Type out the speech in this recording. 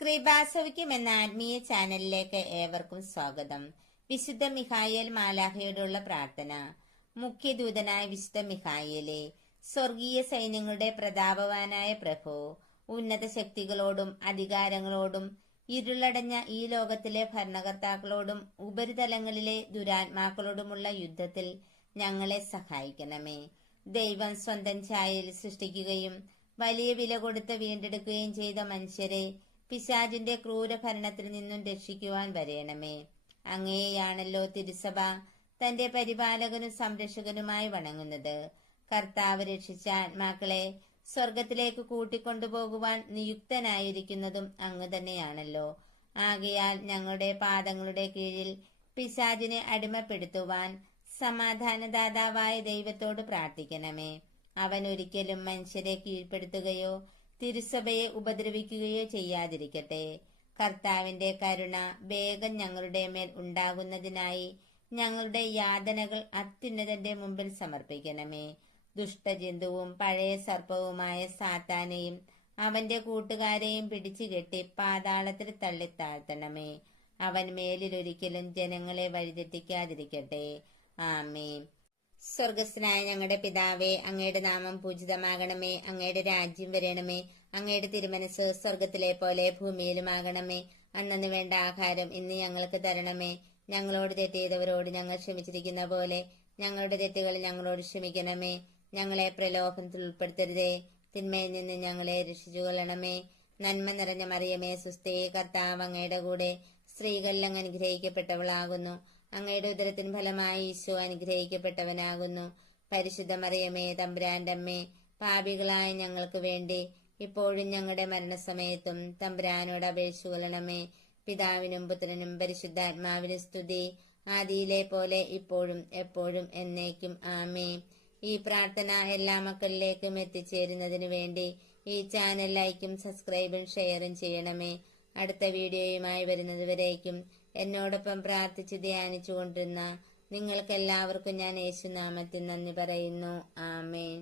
കൃപാസവിക്കും എന്ന ആത്മീയ ചാനലിലേക്ക് ഏവർക്കും സ്വാഗതം. വിശുദ്ധ മിഹായേൽ മാലാഹയോടുള്ള പ്രാർത്ഥന. മുഖ്യദൂതനായ വിശുദ്ധ മിഹായേലെ സ്വർഗീയ സൈന്യങ്ങളുടെ പ്രതാപവാനായ പ്രഭു ഉന്നത ശക്തികളോടും അധികാരങ്ങളോടും ഇരുളടഞ്ഞ ഈ ലോകത്തിലെ ഭരണകർത്താക്കളോടും ഉപരിതലങ്ങളിലെ ദുരാത്മാക്കളോടുമുള്ള യുദ്ധത്തിൽ ഞങ്ങളെ സഹായിക്കണമേ. ദൈവം സ്വന്തം ചായയിൽ സൃഷ്ടിക്കുകയും വലിയ വില കൊടുത്ത് വീണ്ടെടുക്കുകയും ചെയ്ത മനുഷ്യരെ പിശാചിന്റെ ക്രൂര ഭരണത്തിൽ നിന്നും രക്ഷിക്കുവാൻ വരയണമേ അങ്ങേയാണല്ലോ തിരുസഭ തന്റെ പരിപാലകനും സംരക്ഷകനുമായി വണങ്ങുന്നത്. കർത്താവ് രക്ഷിച്ച ആത്മാക്കളെ സ്വർഗത്തിലേക്ക് കൂട്ടിക്കൊണ്ടുപോകുവാൻ നിയുക്തനായിരിക്കുന്നതും അങ്ങ് തന്നെയാണല്ലോ. ആകയാൽ ഞങ്ങളുടെ പാദങ്ങളുടെ കീഴിൽ പിശാജിനെ അടിമപ്പെടുത്തുവാൻ സമാധാനദാതാവായ ദൈവത്തോട് പ്രാർത്ഥിക്കണമേ. അവൻ ഒരിക്കലും മനുഷ്യരെ കീഴ്പ്പെടുത്തുകയോ തിരുസഭയെ ഉപദ്രവിക്കുകയോ ചെയ്യാതിരിക്കട്ടെ. കർത്താവിന്റെ കരുണ വേഗം ഞങ്ങളുടെ മേൽ ഉണ്ടാകുന്നതിനായി ഞങ്ങളുടെ യാതനകൾ അത്യുന്നതന്റെ മുമ്പിൽ സമർപ്പിക്കണമേ. ദുഷ്ടജന്തുവും പഴയ സർപ്പവുമായ സാത്താനെയും അവന്റെ കൂട്ടുകാരെയും പിടിച്ചു കെട്ടി പാതാളത്തിൽ തള്ളിത്താഴ്ത്തണമേ അവൻ മേലിലൊരിക്കലും ജനങ്ങളെ വഴിതെറ്റിക്കാതിരിക്കട്ടെ. ആമേ സ്വർഗസ്ഥനായ ഞങ്ങളുടെ പിതാവേ അങ്ങയുടെ നാമം പൂജിതമാകണമേ അങ്ങയുടെ രാജ്യം വരണമേ അങ്ങയുടെ തിരുമനസ് സ്വർഗത്തിലെ പോലെ ഭൂമിയിലുമാകണമേ. അന്നു വേണ്ട ആഹാരം ഇന്ന് ഞങ്ങൾക്ക് തരണമേ. ഞങ്ങളോട് തെറ്റെയ്തവരോട് ഞങ്ങൾ ക്ഷമിച്ചിരിക്കുന്ന പോലെ ഞങ്ങളുടെ തെറ്റുകൾ ഞങ്ങളോട് ക്ഷമിക്കണമേ. ഞങ്ങളെ പ്രലോഭനത്തിൽ ഉൾപ്പെടുത്തരുതേ. തിന്മയിൽ നിന്ന് ഞങ്ങളെ രക്ഷിച്ചുകൊള്ളണമേ. നന്മ നിറഞ്ഞ മറിയമേ സുസ്ഥേ കർത്താവ് അങ്ങയുടെ കൂടെ സ്ത്രീകളിൽ അങ്ങ് അനുഗ്രഹിക്കപ്പെട്ടവളാകുന്നു. അങ്ങയുടെ ഉദരത്തിന് ഫലമായി ഈശോ അനുഗ്രഹിക്കപ്പെട്ടവനാകുന്നു. പരിശുദ്ധ മറിയമേ തമ്പുരാന്റെ പാപികളായ ഞങ്ങൾക്ക് വേണ്ടി ഇപ്പോഴും ഞങ്ങളുടെ മരണസമയത്തും തമ്പുരാനോട് അപേക്ഷ കൊള്ളണമേ. പിതാവിനും പുത്രനും പരിശുദ്ധാത്മാവിനും സ്തുതി. ആദിയിലെ പോലെ ഇപ്പോഴും എപ്പോഴും എന്നേക്കും. ആമേ ഈ പ്രാർത്ഥന എല്ലാ മക്കളിലേക്കും എത്തിച്ചേരുന്നതിന് വേണ്ടി ഈ ചാനൽ ലൈക്കും സബ്സ്ക്രൈബും ഷെയറും ചെയ്യണമേ. അടുത്ത വീഡിയോയുമായി വരുന്നതുവരേക്കും എന്നോടൊപ്പം പ്രാർത്ഥിച്ച് ധ്യാനിച്ചുകൊണ്ടിരുന്ന നിങ്ങൾക്കെല്ലാവർക്കും ഞാൻ യേശുനാമത്തിൽ നന്ദി പറയുന്നു. ആമേൻ.